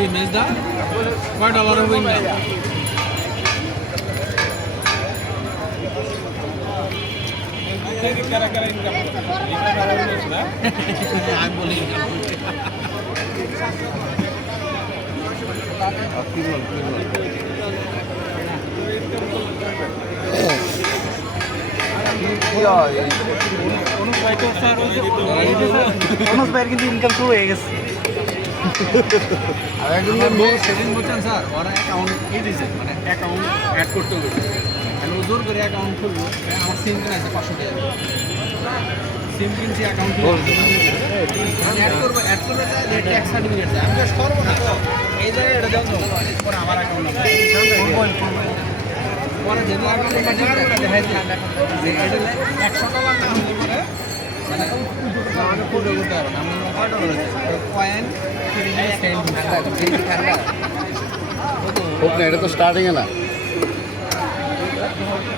এই মেজদা কয় ডলার হবে না আমি বলি অনুজ ভাইয়ের কিন্তু ইনকাম শুরু হয়ে গেছে। সেদিন বলছেন স্যার ওরা অ্যাকাউন্ট দিয়েছে মানে অ্যাকাউন্ট অ্যাড করতে হবে জোর করে অ্যাকাউন্ট খুলবো আমার সিম কিনে আছে 500 টাকা সিম কিনছি অ্যাকাউন্ট আমি অ্যাড করবে যে ট্যাক্স সার্টিফিকেট চাই আমি করবো না এই জায়গায় এটা দেওয়া পরে আমার অ্যাকাউন্ট পরে যেহেতু অ্যাকাউন্টে দেখাইছি যে এটা $100 না হলে পরে মানে আমাকে করতে হবে না আমি কয় ডলার কয়েন হোক না, এটা তো স্টার্টিংয়ে না।